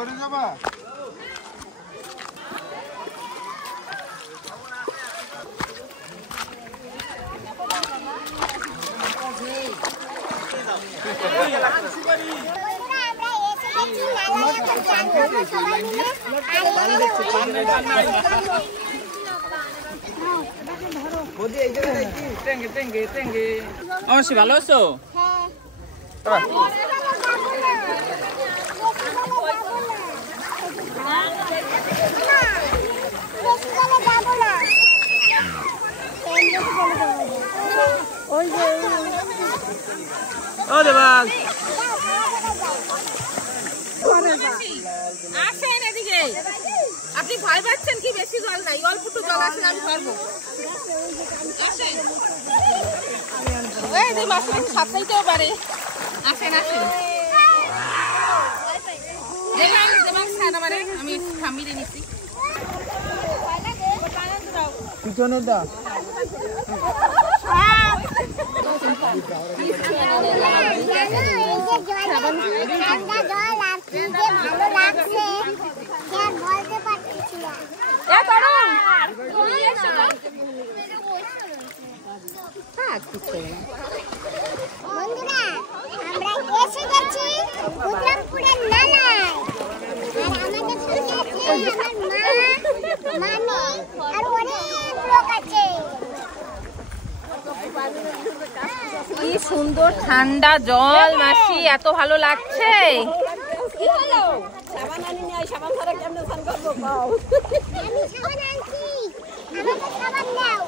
উপরে যাবা অবশ্যই ভালো আছো? আসেন এদিকে। আপনি ভয় পাচ্ছেন কি? বেশি জল নাই, অল্প একটু জল আসেন, আমি পারবো। আসেন, এই মাছ সাঁতরাইতেও পারে। আসেন আসেন, আমি থামিয়ে নিচ্ছি। পিছনে দা বন্ধুরা আমরা এসে গেছি উদলামপুরের নালায়। আর আমাদের সঙ্গে আছে আমার মা, মামি আর অনেক লোক আছে। কি সুন্দর ঠান্ডা জল মাসি, এত ভালো লাগছে। কি হলো? সাবান আনি নাই, সাবান ছাড়া কেমনে স্নান করব? পাও আমি সাবান আনছি, আমাকে সাবান দাও।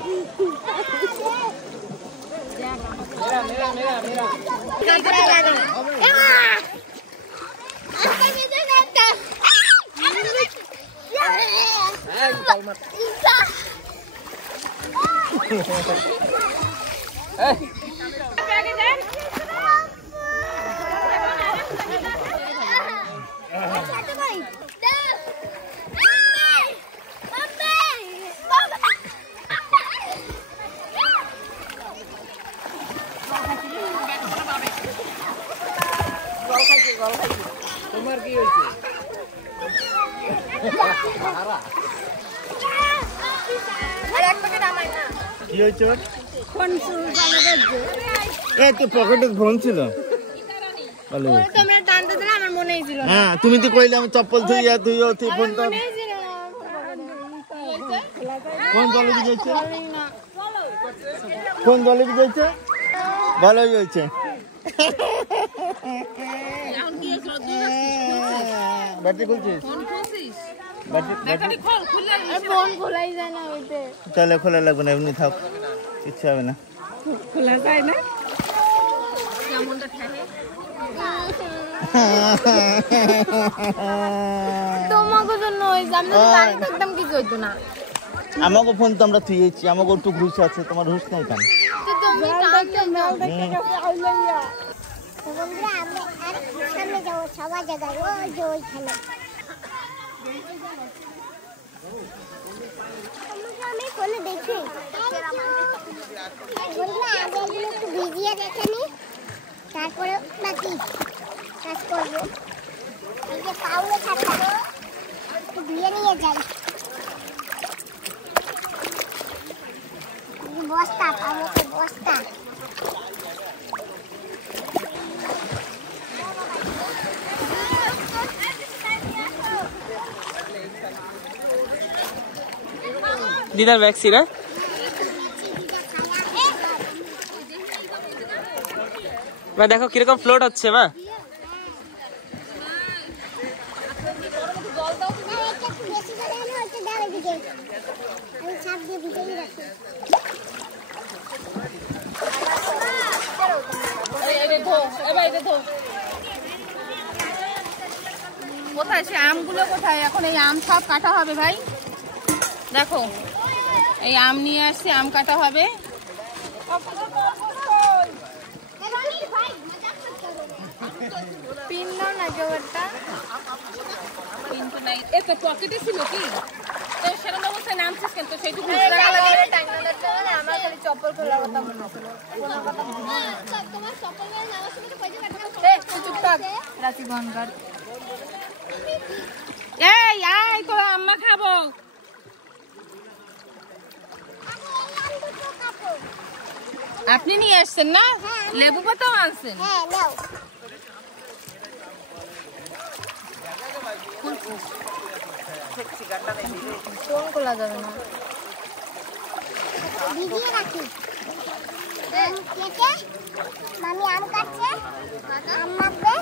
তোমার কি হয়েছে? কি হয়েছে? এই তো পকেটে ফোন ছিল। হ্যাঁ তুমি তো কইলে আমি চপ্পল থুইয়া তুইও তুই ফোনটা কোন দলে বিজেছে? কোন দলে বিজেছে? ভালোই হয়েছে। ব্যাটারি খুলছিস? তাহলে খোলা লাগবে না, এমনি থাক, ইচ্ছা হবে না। খোলা যায় না? তোমাকে জন্য একদম কিছু হইতো না। আমাকে ফোন তো আমরা থুয়েছি, আমাকে একটু ঘুষ আছে, তোমার ঘুষ নাই কেন? সামনে যাবো সবার জায়গায়, ওই যে ওইখানে আমি কোলে দেখি। বন্ধুরা আগে এগুলো একটু ভিজিয়ে রেখে নি, তারপরে বাকি কাজ করবো। এই যে পাউলে থাকবো একটু ধুয়ে নিয়ে যাই। বস্তা পাবো, বস্তা দিদার ভ্যাকসি না? মা দেখো কিরকম ফ্লোট হচ্ছে মা। কোথায় সে আমগুলো? কোথায় এখন? এই আম সব কাটা হবে ভাই, দেখো এই আম নিয়ে আসছি, আম কাটা হবে। পিন নাও না জোরটা, পিন তো নাই। এ তো পকেটে ছিল কি? সেরকম অবস্থায় নামছিস কেন? তো সেইটুকু আমার খালি চপ্পল খোলা কথা মনে হলো। তোমার চপ্পল নামার সময় তো পয়সা কাটতে হবে। চুপ থাক রাতি বন্ধ কর। এই আয় তো আম্মা খাবো। আপনি নিয়ে আসছেন না? লেবু পাতাও আনছেন? হ্যাঁ নাও। কোন খোলা যাবে না? ভিজিয়ে রাখি। কেটে মামি আম কাটছে, আম মাখবে,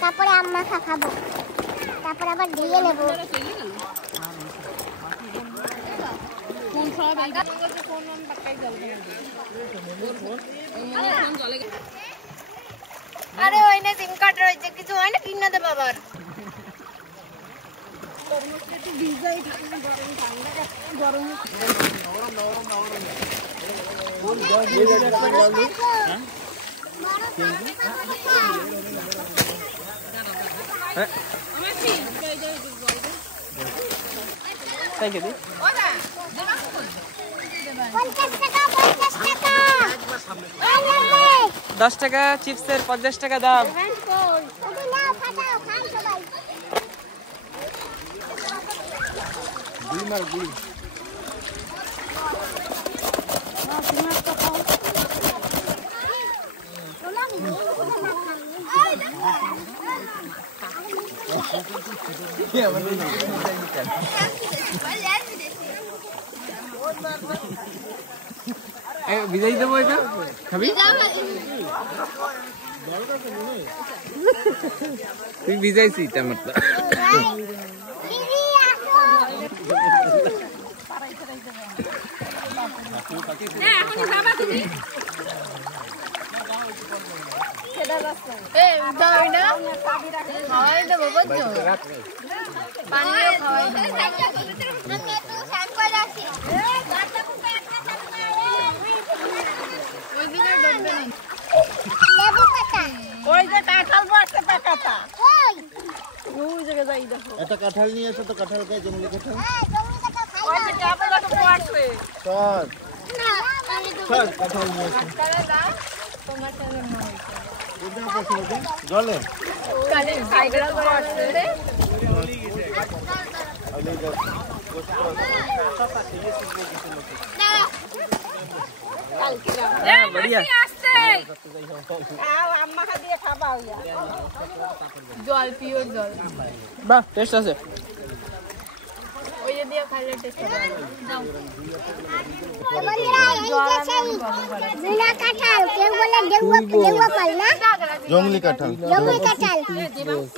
তারপরে আম মাখা খাবো, তারপরে আবার দিয়ে নেবো। কোন সব আইগা কোন নাম পাকাই জ্বলবে। আরে ওই না সিম কার্ড রয়েছে, কিছু হয় না কিনা দে বাবার। Thank you. 10 টাকা চিপসের 50 টাকা দাম। বিদায় দেবো এটা খাবি? তুই ভিজাইছি টমেটো। খাওয়াই দেবো বুঝছো? পানিও খাওয়াই দেবো। ওই যে কাঁঠাল বসে পাকাটা ওই জায়গায় যাই দেখো। একটা কাঁঠাল নিয়ে এসো তো, কাঁঠাল খাই, জঙ্গলি কাঁঠাল। ওই যে কেবল তো পড়ছে চল চল কাঁঠাল নিয়ে এসো। তোমার সাথে নয় কোথায় বসে ওটা জলে কালে সাইকেল পড়ছে রে। আলে যা হ্যাঁ बढ़िया। আম্মা খা দিয়ে খাবা জল পিওর জল। বাহ টেস্ট আছে। ওই যে দিয়ে খাইলে টেস্ট হবে। যাও জঙ্গলি কাঁঠাল। জঙ্গলি কাঁঠাল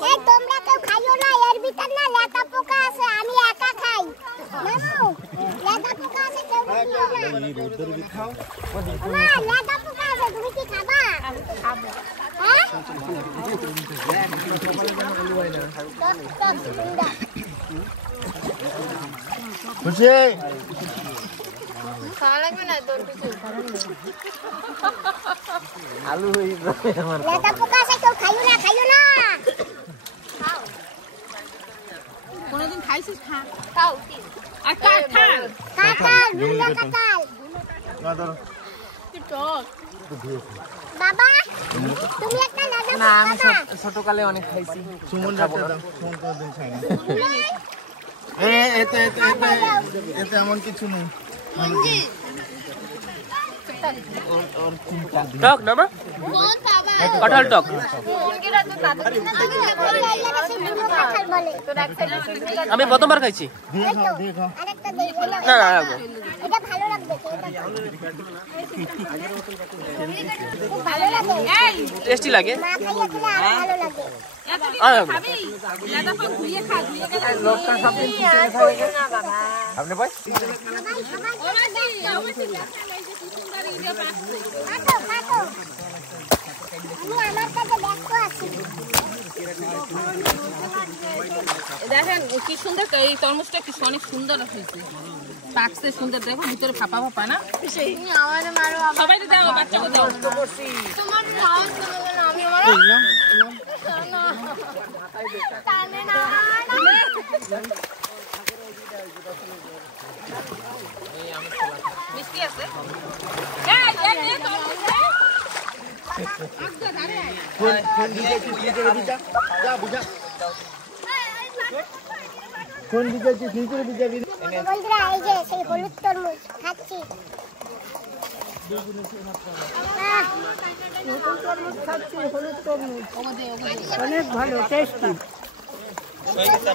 এই তোমরা কেউ খাইও না, এর ভিতর না লেদা পোকা আছে, আমি একা খাই। নাও লেদা পোকা আছে, কেউ খাইও না। মা লেদা পোকা আছে, তুমি কি খাবা? আমি তো খাবো। হ্যাঁ খুশি খাওয়া লাগবে না তোর কিছু। আলু আমার লেদা পোকা আছে, কেউ খাইও না, খাইও না। খাও কোনদিন খাইছিস? খা খাও। আর কাঁঠাল কাঁঠাল গুলা কাঁঠাল না ধরো। কি টক। বাবা তুমি একটা লেদা না পোকা আমি খাবা? ছোটকালে অনেক খাইছি। সুমন রাতে দাও, সুমন কোনদিন খাই না। এতে এতে এতে এতে এমন কিছু নেই। টক না মা? কাঁঠাল টক। মুরগিরা তো তাদের না লাগে কাঁঠাল বলে। তোর এক সাইডে আমি প্রথমবার খাইছি। দিয়ে খাও দিয়ে খাও। আরেকটা দেখো না, না না রাখবো। এটা ভালো লাগবে, খুব ভালো লাগে। এই টেস্টি লাগে। মা খাইয়ে দিলে আরো ভালো লাগে। আর খাবি লেদা পাক ধুয়ে খা, ধুয়ে গেলে লোকটা সব দিন না বাবা। আপনি ভাই সবাই সবাই অবশ্যই এই যে কি সুন্দর ইয়ে পাচ্ছে। কাটো কাটো। আমি আমার কাছে দেখো আছি। দেখেন কি সুন্দর এই তরমুজটা কি অনেক সুন্দর হয়েছে, পাকছে সুন্দর। দেখো ভিতরে ফাঁপা ফাঁপা না, সবাই তো দাও, বাচ্চাকে দাও। তোমার আমি মিষ্টি আছে। ফোন দিয়ে কি দিয়ে দিবি যা যা বুঝা। কোন ভিজাচ্ছি ফিল্টারে ভিজাবি বন্ধুরা এই যে সেই হলুদ তরমুজ খাচ্ছি অনেক ভালো টেস্টি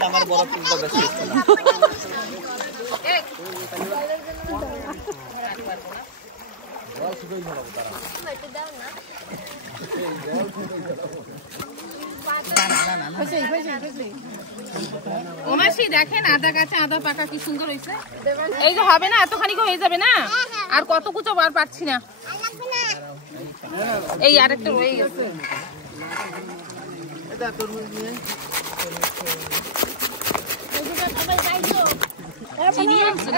আমার বড় পিজ্জা বেশি ওমাসি দেখেন আদা গাছে আদা পাকা কি সুন্দর হয়েছে এই যে হবে না এতখানি হয়ে যাবে না আর কত কুচো বার পাচ্ছি না এই আরেকটা রয়ে গেছে চিনি আনছিল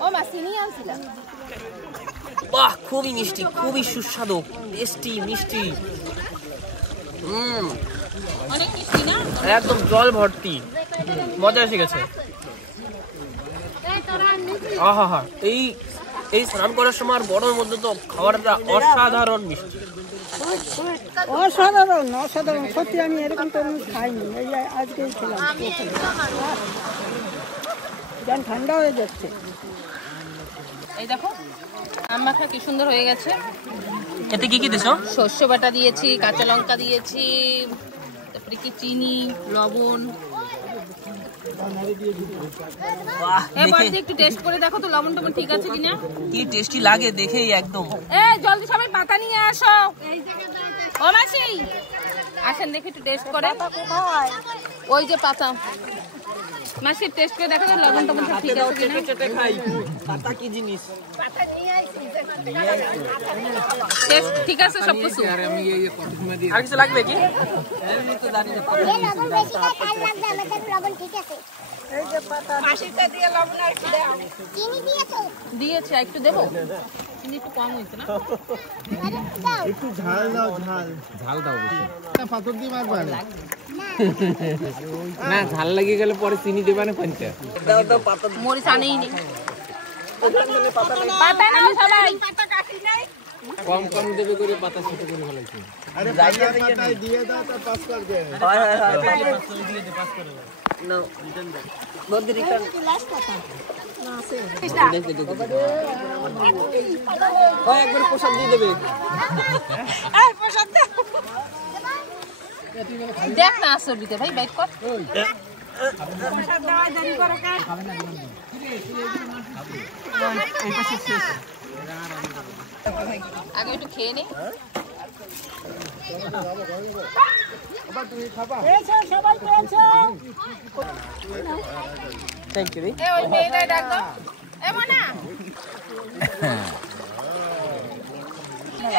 ও মা চিনি আনছিল বাহ খুবই মিষ্টি খুবই সুস্বাদু টেস্টি মিষ্টি অনেক মিষ্টি না একদম জল ভর্তি মজা এসে গেছে আহা এই এই স্নান করার সময় গরমের মধ্যে তো খাবারটা অসাধারণ মিষ্টি অসাধারণ অসাধারণ সত্যি আমি এরকম তরমুজ খাইনি এই আজকেই খেলাম যেন ঠান্ডা হয়ে যাচ্ছে এই দেখো আম মাখা কি সুন্দর হয়ে গেছে এতে কি কি দিছো সর্ষে বাটা দিয়েছি কাঁচা লঙ্কা দিয়েছি তারপরে কি চিনি লবণ বাহ এবার একটু টেস্ট করে দেখো তো লবণ টবণ ঠিক আছে কিনা কি টেস্টি লাগে দেখেই একদম এই জলদি সবাই পাতা নিয়ে আসো ও মাসি আসেন দেখি একটু টেস্ট করে ওই যে পাতা মাসি টেস্ট করে দেখো তো লবণ টবণ ঠিক আছে কিনা চেটে খাই পাতা কি জিনিস টেস্ট ঠিক আছে সব কিছু আর কিছু লাগবে কি এই লবণ বেশি খাই ঠান্ডা লাগবে আমাদের লবণ ঠিক আছে চিনি দিয়েছো দিয়েছে একটু দেবো চিনি একটু কম হয়েছে না একটু ঝাল দাও ঝাল দাও বেশি পাথর দিয়ে মারবা না ঝাল লাগিয়ে গেলে পরে চিনি দেবা না পঞ্চা দাও দাও পাতা মরিচ আনেই নি পাতা নাও সবাই কম কম দেবে করে পাতা ছোট করে ফেলাইছি আরে পাতায় দিয়ে দাও তো পাস কর দে হয় দিয়ে দে পাস করে নাও বন্ধ রিটার্ন হয় একবার প্রসাদ দিয়ে দেবে দেখ না আসবিতে ভাই বাইক কর আগে একটু খেয়ে নে থ্যাংক ইউ এ ওই মেয়েটা ডাক দাও এ মনা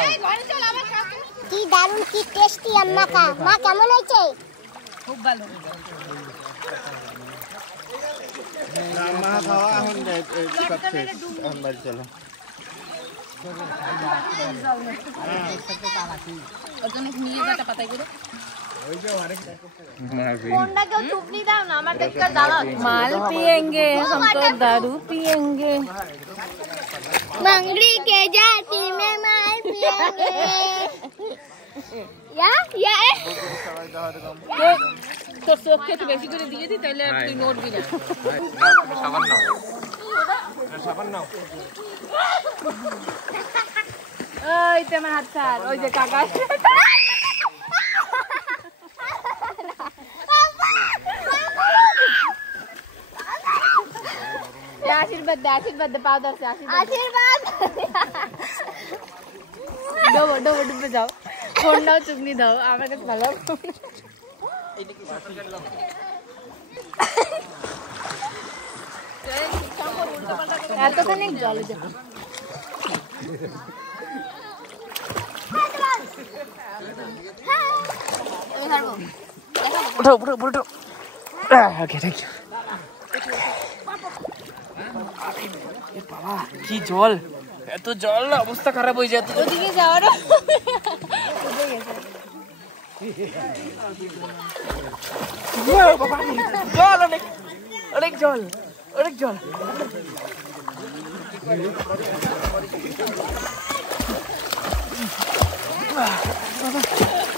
এই ঘরে চল আমার সাথে কি দারুণ কি টেস্টি আম্মা কা মা কেমন হয়েছে খুব ভালো মা খাওয়া এখন সব শেষ এখন বাড়ি চলো ওখানে নিয়ে যাটা পাতাই করে কোনটা কেউ চুপড়ি দাও না আমার দেখতে দাঁড়াও माल पिएंगे हम तो दारू पिएंगे मंगरी के जाती में माल पिएंगे या तो सोख के बेशी করে দিয়ে দি তাহলে আর তুই নোট দিবি সাবান নাও ওই তে আমার হাত ছাড় ওই যে কাকা आशीर्वाद दे पाउडर से आशीर्वाद डोबो डोबो डुबे जाओ फोन दाओ चुगनी दाओ আমার কাছে ভালো এতখানি জল যা উঠো উঠো উঠো ওকে থ্যাংক ইউ বাবা কি জল এত জল না অবস্থা খারাপ হয়ে যায় ওদিকে যাওয়ার জল অনেক অনেক জল অনেক জল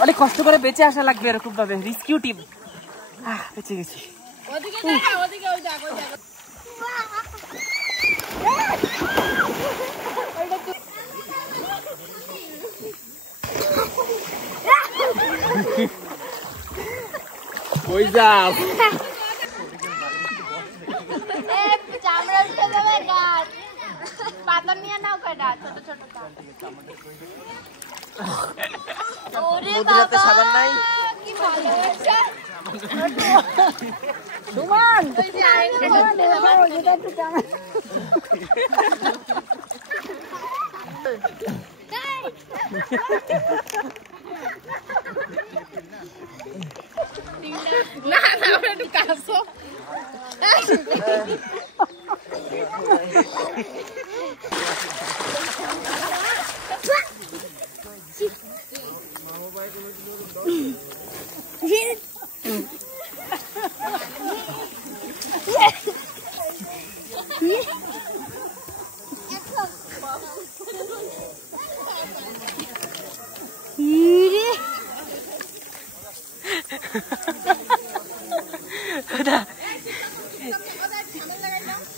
অনেক কষ্ট করে বেঁচে আসা লাগবে এরকম ভাবে রেস্কিউ টিম বেঁচে গেছি ওদিকে দেখা, ওদিকে ওই দেখ, ওই দেখ। ওই যাও চামড়া উঠে যাবে গাছ পাতা নিয়ে নাও কয়টা ছোট ছোট ওরে বাবা সাবান নাই কি ভালোবাসা সুমন তুই যে এটা একটু চামড়া না না ওটা একটু কাছো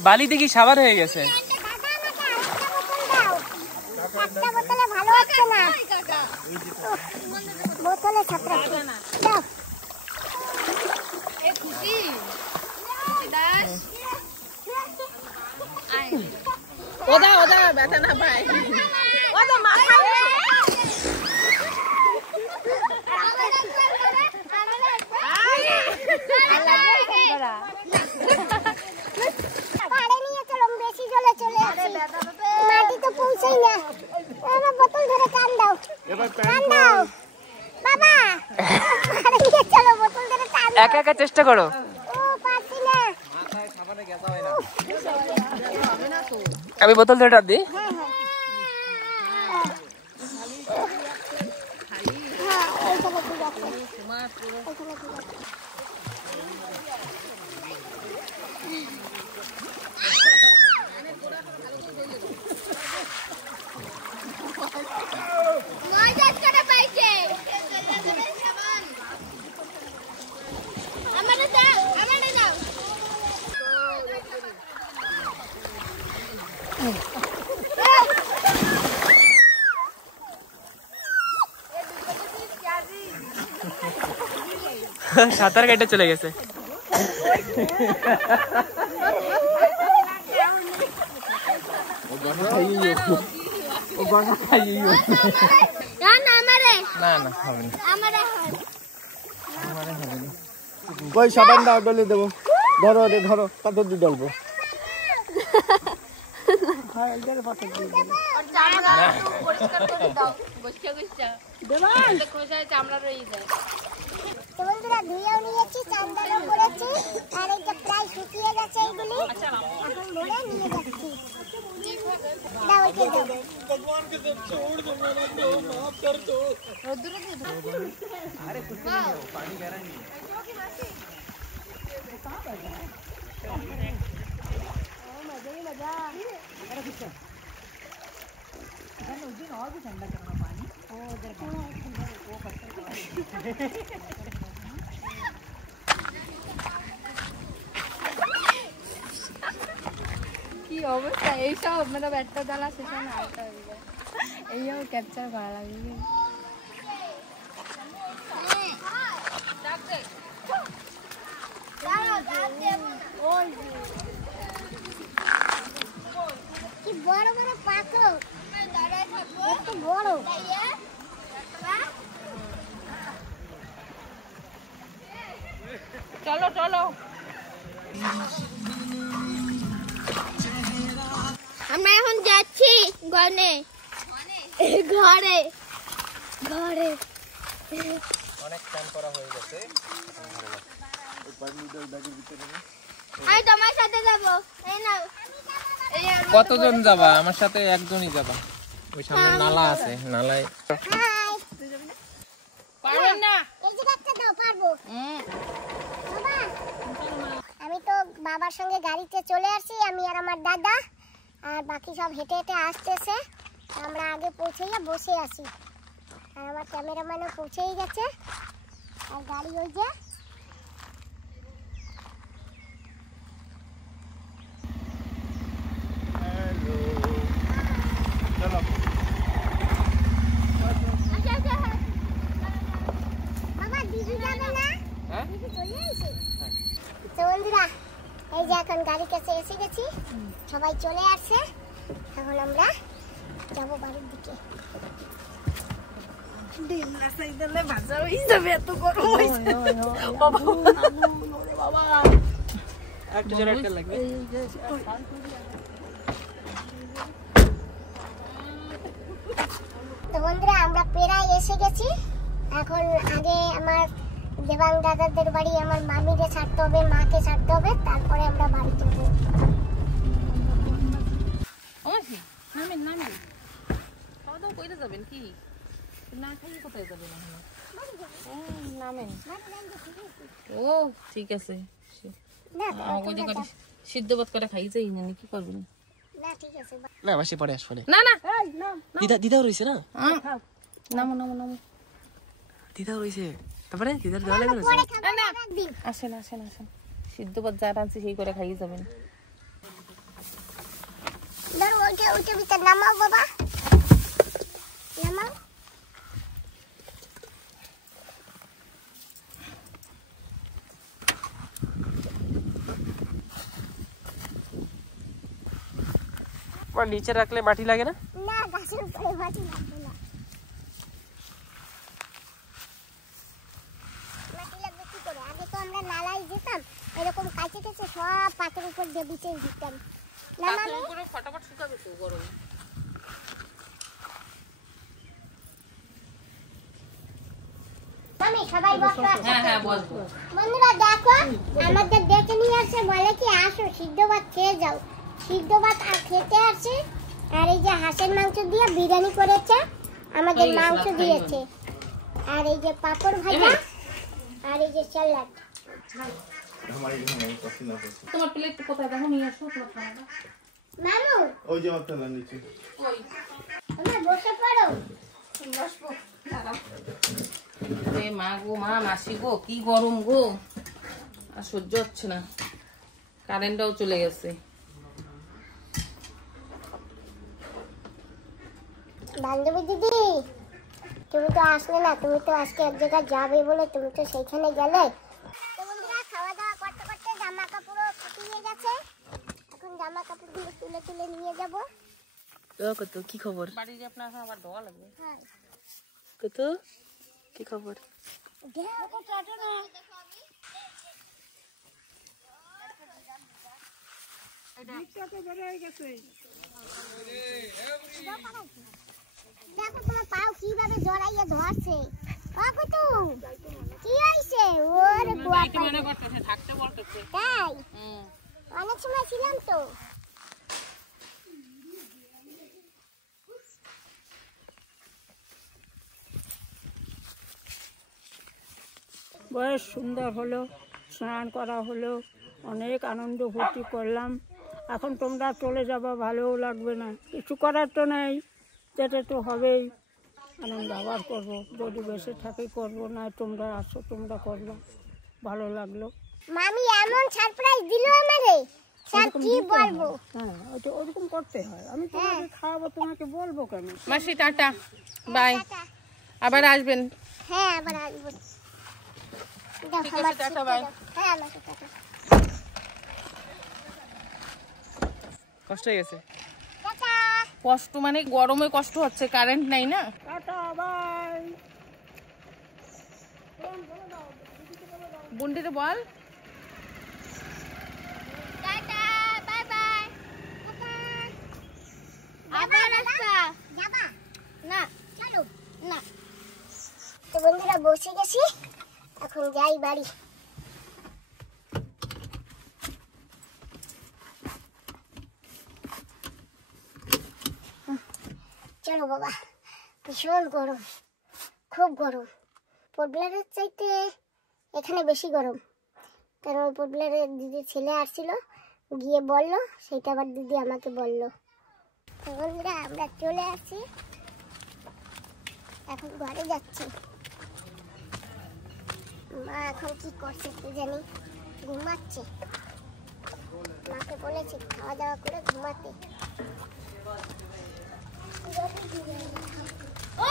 বালিতে কি সাবার হয়ে গেছে বোতলে ভালো হচ্ছে না বোতলে ছাত্রা দাও এ খুশি দাস আয় ওদা ব্যথা না পায় ওদা মাথা মাটি তো পৌঁছাই না এবার বোতল ধরে কান দাও বাবা আরে নিয়ে চলো বোতল ধরে কান দাও একা একা চেষ্টা করো ও পারছি না আমি বোতল ধরে টান দিই সাঁতার কেটে চলে গেছে না না হবে না কই সাবান দাও ডলে দেবো ধরো রে ধরো পাথর দিয়ে ডলবো বন্ধুরা ধুয়েও নিয়েছি চান্দাও করেছি আর এই যে প্রায় শুকিয়ে গেছে এইগুলি এখন ভরে নিয়ে যাচ্ছি দাও ওইটা দাও भगवान के दर छोड़ दो मेरा तो माफ कर दो अरे कुछ नहीं है पानी बह रहा नहीं কি অবস্থা এইসব মানে ব্যাটটা জ্বালা শেষ না আলটা হয়ে যায় এইও ক্যাপচার করা লাগবে কি বড় বড় পাথর কত বড় চলো চলো আমরা এখন যাচ্ছি ঘরে ঘরে ঘরে অনেক টাইম করা হয়ে গেছে আমি তোমার সাথে যাবো এই নাও কতজন যাবা আমার সাথে একজনই যাবা ওই সামনে নালা আছে নালায় হাই পারবেন না এই যে একটা দাও পারবো বাবা আমি তো বাবার সঙ্গে গাড়িতে চলে আসছি আমি আর আমার দাদা আর বাকি সব হেঁটে হেঁটে আসতেছে আমরা আগে পৌঁছেই বসে আছি আর আমার ক্যামেরাম্যানও পৌঁছেই গেছে আর গাড়ি ওই যে গাড়ি কি চলে আসে? তো বন্ধুরা এই যে এখন গাড়ির কাছে এসে গেছি, সবাই চলে আসছে, এখন আমরা যাবো বাড়ির দিকে। তো বন্ধুরা আমরা প্রায় এসে গেছি, এখন আগে আমার দেবাং দাদাদের বাড়ি আমার মামিকে ছাড়তে হবে, মাকে ছাড়তে হবে, তারপরে আমরা বাড়ি যাবো। খাওয়া দাওয়া করে যাবেন কি? না খাইয়ে কোথায় যাবেন? নামেন। ও ঠিক আছে, সিদ্ধ ভাত করে খাই যাই না, কি করবেন? না মাসি পরে আসবো না না দিদাও রয়েছে না, নামো নামো নামো। দিদাও রয়েছে, তারপরে দিদার দেওয়া লাগবে আসেন আসেন আসেন, সিদ্ধ ভাত যা রাঁধছি সেই করে খাইয়ে যাবেন। ওইটা ভিতর নামাও বাবা, নামাও। নিচে রাখলে মাটি লাগে না? না, গাছের উপরে মাটি লাগবে না। মাটি লাগবে কি করে? আগে তো আমরা নালায় যেতাম, এরকম কাছে কাছে সব পাথর উপর দিয়ে বিছিয়ে দিতাম। ফটাফট শুকাবে তো গরম। সবাই বসো। হ্যাঁ হ্যাঁ বসবো। বন্ধুরা দেখো, আমাদের ডেকে নিয়ে আসে, বলে কি আসো সিদ্ধ ভাত খেয়ে যাও। সিদ্ধ ভাত আর খেতে আসে, আর এই যে হাঁসের মাংস দিয়ে বিরিয়ানি করেছে, আমাদের মাংস দিয়েছে, আর এই যে পাপড় ভাজা, আর এই যে স্যালাড। তোমার প্লেট কোথায়? দেখো নিয়ে আসো তোমার খাওয়াটা। মামু ওই যে আমার তেলা নিচে। কই? তোমরা বসে পড়ো। বসবো। রে মা গো, মা মাসি গো, কি গরম গো, আর সহ্য হচ্ছে না, কারেন্টটাও চলে গেছে। বান্ধবী দিদি, তুমি তো আসলে না, তুমি তো আজকে এক জায়গায় যাবে বলে তুমি তো সেইখানে গেলে। তো বন্ধুরা খাওয়া দাওয়া করতে করতে জামা কাপড়ও শুকিয়ে গেছে, এখন জামা কাপড়গুলো তুলে তুলে নিয়ে যাবো। কত কি খবর? বাড়ি যে আপনার আবার ধোয়া লাগবে। হ্যাঁ, কত কি খবর? দেখো কাটো না। দেখো তোমার পাও কিভাবে জড়াইয়া ধরছে। কত কি হইছে? ওরে গোয়া মনে করতেছে থাকতে বলতেছে। তাই অনেক সময় ছিলাম তো। বেশ সুন্দর হলো, স্নান করা হলো, অনেক আনন্দ ফুর্তি করলাম। এখন তোমরা চলে যাবা, ভালোও লাগবে না, কিছু করার তো নেই, যেতে তো হবেই। আনন্দ আবার করবো, যদি বেঁচে থাকি করবো, না তোমরা আসো, তোমরা করবা, ভালো লাগলো। মামি এমন সারপ্রাইজ দিল আমারে, স্যার কি বলবো। হ্যাঁ, ওইটা ওরকম করতে হয়। আমি তোমাকে খাওয়াবো, তোমাকে বলবো কেন? মাসি টাটা, বাই, আবার আসবেন। হ্যাঁ আবার আসবো। ঠিক আছে, টাটা, বাই। হ্যাঁ আমাকে টাটা। কষ্ট হয়ে গেছে। টাটা। কষ্ট মানে গরমে কষ্ট হচ্ছে, কারেন্ট নাই না। Tata, bye. বুন্ডিতে বল টাটা, বাই বাই। টাটা। আবার আসবা? যাবা? না, চলো। না। তো বন্ধুরা বসে গেছি, এখন যাই বাড়ি। চলো বাবা, ভীষণ গরম, খুব গরম। পোর্টব্লেয়ারের চাইতে এখানে বেশি গরম, কারণ পোর্টব্লেয়ারের দিদি ছেলে আসছিল, গিয়ে বললো, সেটা আবার দিদি আমাকে বললো। তো বন্ধুরা আমরা চলে আসছি, এখন ঘরে যাচ্ছি। মা এখন কি করছে কি জানি, ঘুমাচ্ছে। মাকে বলেছি খাওয়া দাওয়া করে ঘুমাতে। ও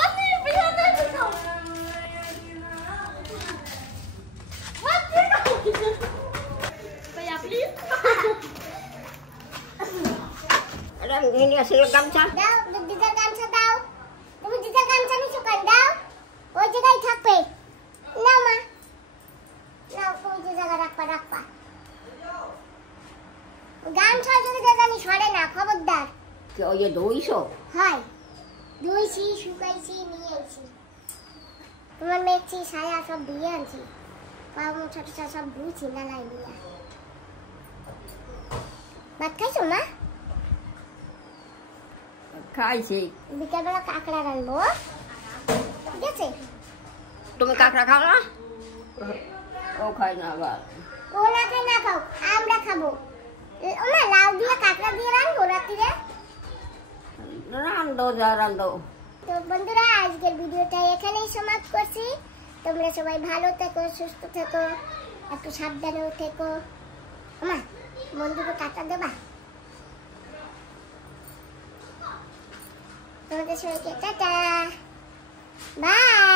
এই নিয়ে আসলে গামছা দাও দিদার গামছা দাও তুমি দিদার গামছা নিছো কেন দাও ওই জায়গায় থাকবে না মা নাও তুমি যে জায়গা রাখবা গামছা যদি দাদানি সরে না খবরদার কি ওই যে ধুইছো হয় ধুইছি শুকাইছি নিয়ে আইছি তোমার মেয়েছি সায়া সব দিয়ে আনছি পাও মোছা টোছা সব ধুইছি না লাই দিয়া ভাত খাইছো মা খাইছি বিকালবেলা কাঁকড়া রানবো ঠিক আছে তুমি কাঁকড়া খাও না ও খাই না আবার ও না খাই না খাও আমরা খাবো ও না লাউ দিয়ে কাঁকড়া দিয়ে রানবো রাত্রিরে রান্ধো যা রান্ধো তো বন্ধুরা আজকের ভিডিওটা এখানেই সমাপ্ত করছি তোমরা সবাই ভালো থেকো সুস্থ থেকো একটু সাবধানেও থেকো মা বন্ধুকে টাটা দেবা তোমাদের সবাইকে টাটা বাই